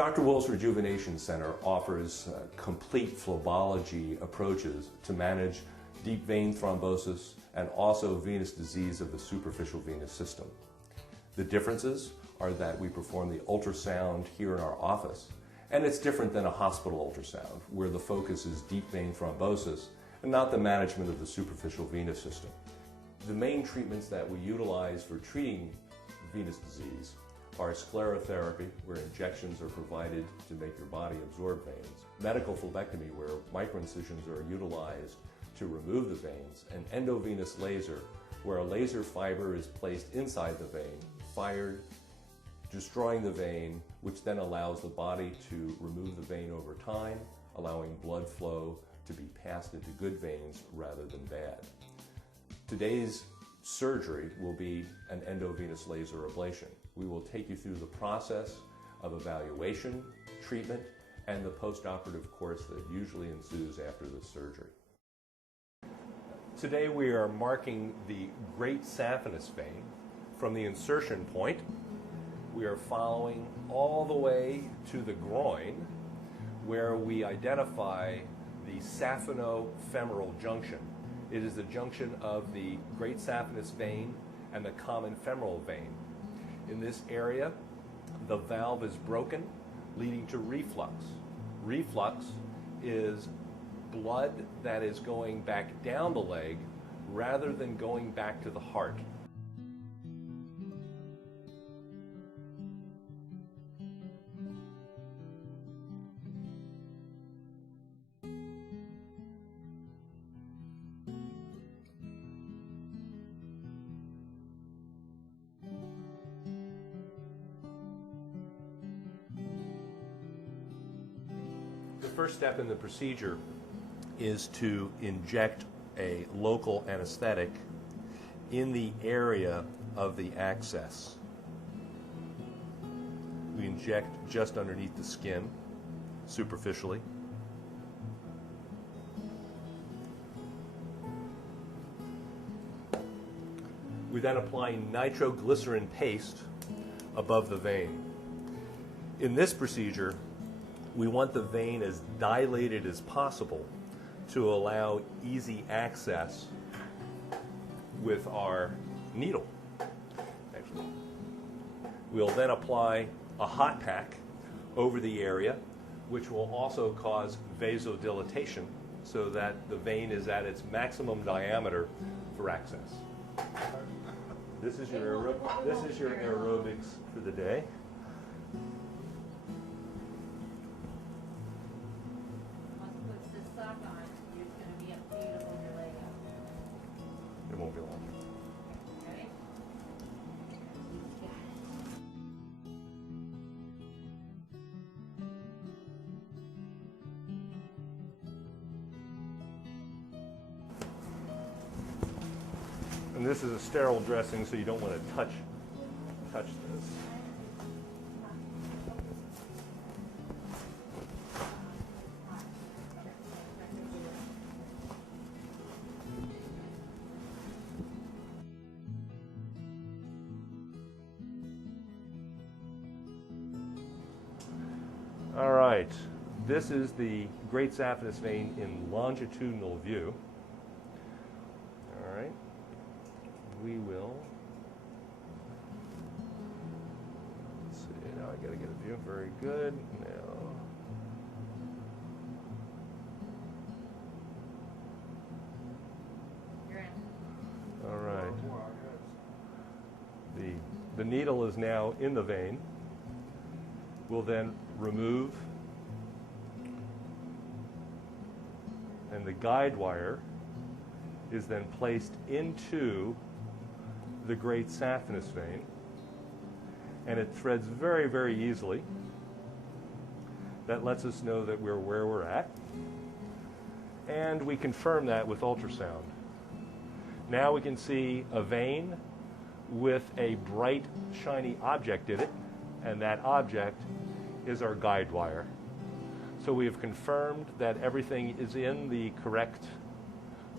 Dr. Will's Rejuvenation Center offers complete phlebology approaches to manage deep vein thrombosis and also venous disease of the superficial venous system. The differences are that we perform the ultrasound here in our office, and it's different than a hospital ultrasound where the focus is deep vein thrombosis and not the management of the superficial venous system. The main treatments that we utilize for treating venous disease are sclerotherapy, where injections are provided to make your body absorb veins, medical phlebectomy, where microincisions are utilized to remove the veins, and endovenous laser, where a laser fiber is placed inside the vein, fired, destroying the vein, which then allows the body to remove the vein over time, allowing blood flow to be passed into good veins rather than bad. Today's surgery will be an endovenous laser ablation. We will take you through the process of evaluation, treatment, and the post-operative course that usually ensues after the surgery. Today we are marking the great saphenous vein from the insertion point. We are following all the way to the groin, where we identify the saphenofemoral junction. It is the junction of the great saphenous vein and the common femoral vein. In this area, the valve is broken, leading to reflux. Reflux is blood that is going back down the leg rather than going back to the heart. The first step in the procedure is to inject a local anesthetic in the area of the access. We inject just underneath the skin, superficially. We then apply nitroglycerin paste above the vein. In this procedure, we want the vein as dilated as possible to allow easy access with our needle. Actually, we'll then apply a hot pack over the area, which will also cause vasodilatation so that the vein is at its maximum diameter for access. This is your aerobics for the day. It won't be long. Ready? And this is a sterile dressing, so you don't want to touch this. All right, this is the great saphenous vein in longitudinal view. All right, we will, let's see, now I gotta get a view, very good. Now, You're in. all right, the needle is now in the vein. We'll then remove, and the guide wire is then placed into the great saphenous vein, and it threads very, very easily. That lets us know that we're where we're at, and we confirm that with ultrasound. Now we can see a vein with a bright, shiny object in it, and that object is our guide wire. So we have confirmed that everything is in the correct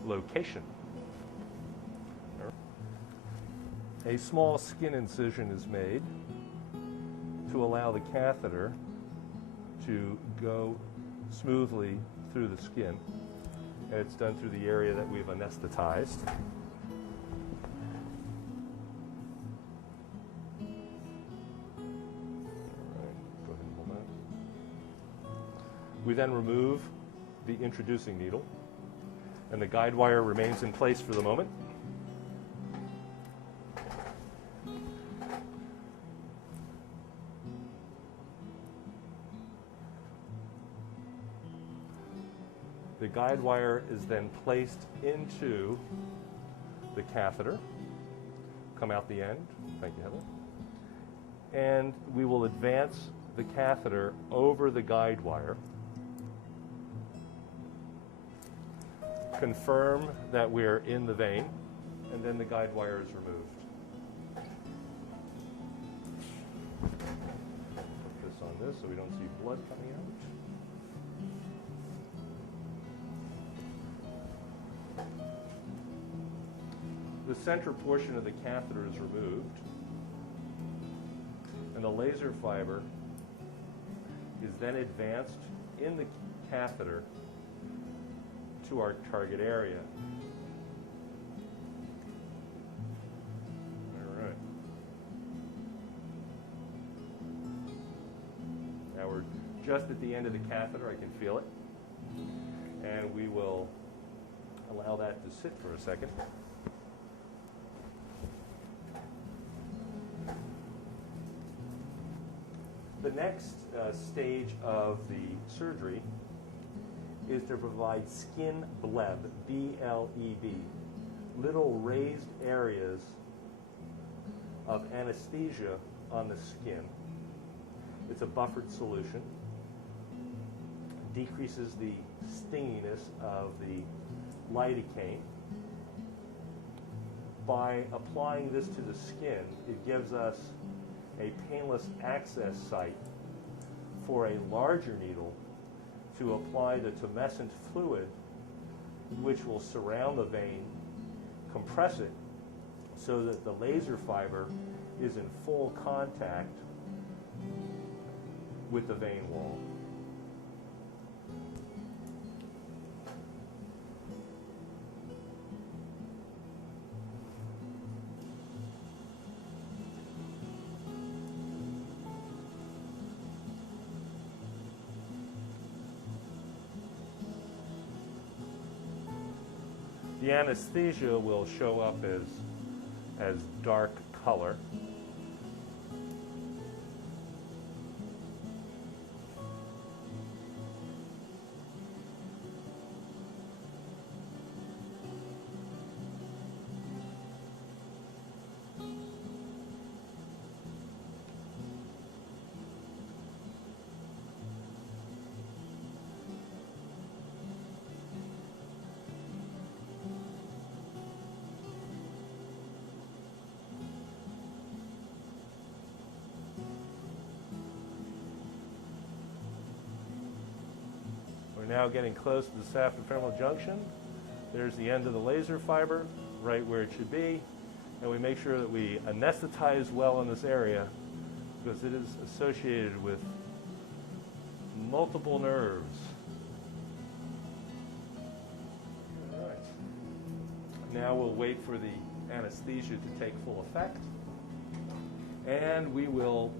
location. A small skin incision is made to allow the catheter to go smoothly through the skin. And it's done through the area that we've anesthetized. We then remove the introducing needle, and the guide wire remains in place for the moment. The guide wire is then placed into the catheter. Come out the end. Thank you, Heather. And we will advance the catheter over the guide wire. Confirm that we're in the vein, and then the guide wire is removed. Put this on this so we don't see blood coming out. The center portion of the catheter is removed, and the laser fiber is then advanced in the catheter to our target area. All right. Now we're just at the end of the catheter. I can feel it. And we will allow that to sit for a second. The next stage of the surgery is to provide skin bleb, B-L-E-B, little raised areas of anesthesia on the skin. It's a buffered solution, decreases the stinginess of the lidocaine. By applying this to the skin, it gives us a painless access site for a larger needle to apply the tumescent fluid, which will surround the vein, compress it, so that the laser fiber is in full contact with the vein wall. The anesthesia will show up as dark color. We're now getting close to the saprophymal junction. There's the end of the laser fiber, right where it should be. And we make sure that we anesthetize well in this area because it is associated with multiple nerves. All right. Now we'll wait for the anesthesia to take full effect. And we will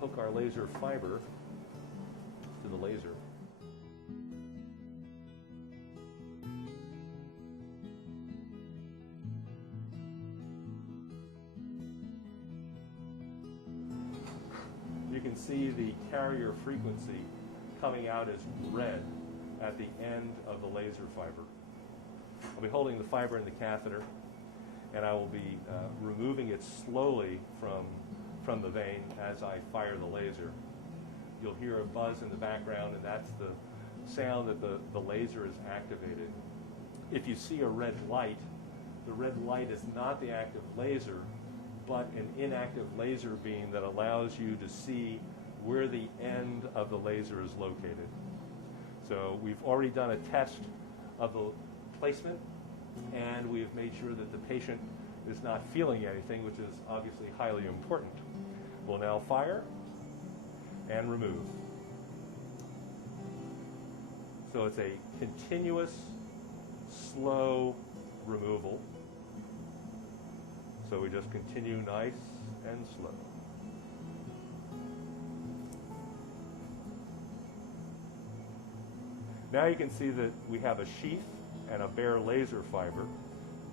hook our laser fiber to the laser. You can see the carrier frequency coming out as red at the end of the laser fiber. I'll be holding the fiber in the catheter, and I will be removing it slowly from the vein as I fire the laser. You'll hear a buzz in the background, and that's the sound that the laser is activated. If you see a red light, the red light is not the active laser, but an inactive laser beam that allows you to see where the end of the laser is located. So we've already done a test of the placement, and we have made sure that the patient is not feeling anything, which is obviously highly important. We'll now fire and remove. So it's a continuous, slow removal. So we just continue nice and slow. Now you can see that we have a sheath and a bare laser fiber.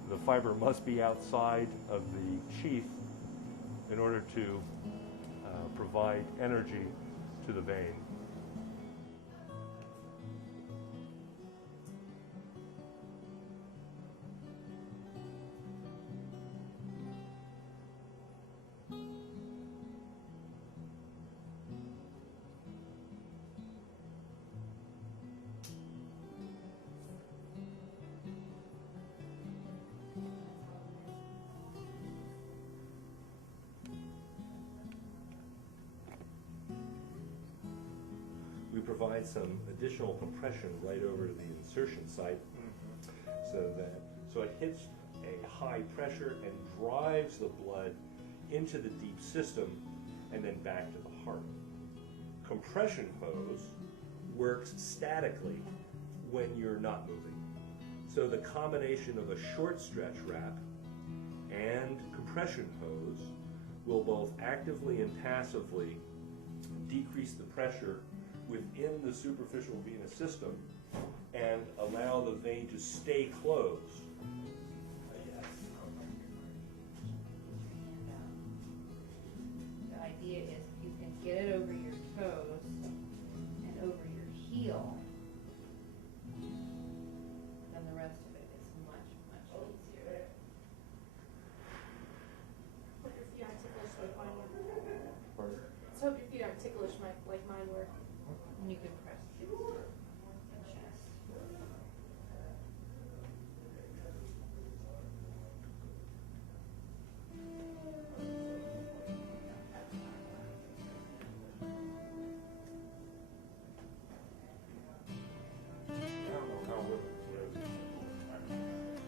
The fiber must be outside of the sheath in order to provide energy to the vein. We provide some additional compression right over the insertion site, so it hits a high pressure and drives the blood into the deep system and then back to the heart. Compression hose works statically when you're not moving. So the combination of a short stretch wrap and compression hose will both actively and passively decrease the pressure within the superficial venous system and allow the vein to stay closed. The idea is if you can get it over your toes and over your heel, then the rest of it is much, much easier. What if you aren't ticklish like mine were? Let's hope your feet aren't ticklish like mine were. And you can press the chest.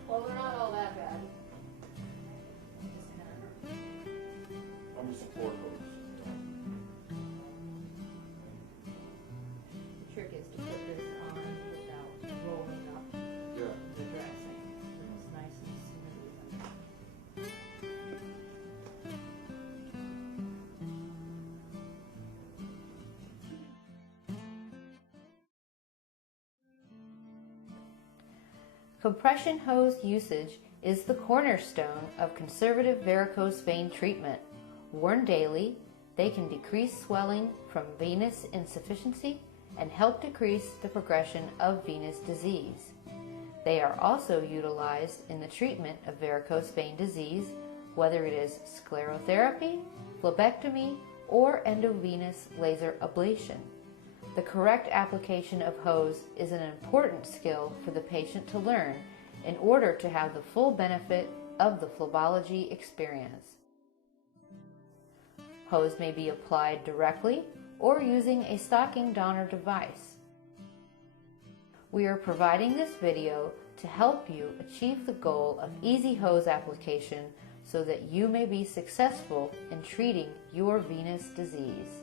Well, they're not all that bad. I'm a support hose. The trick is to put this on without rolling up the dressing. It's nice and smooth. Compression hose usage is the cornerstone of conservative varicose vein treatment. Worn daily, they can decrease swelling from venous insufficiency and help decrease the progression of venous disease. They are also utilized in the treatment of varicose vein disease, whether it is sclerotherapy, phlebectomy, or endovenous laser ablation. The correct application of hose is an important skill for the patient to learn in order to have the full benefit of the phlebology experience. Hose may be applied directly or using a stocking donor device. We are providing this video to help you achieve the goal of easy hose application so that you may be successful in treating your venous disease.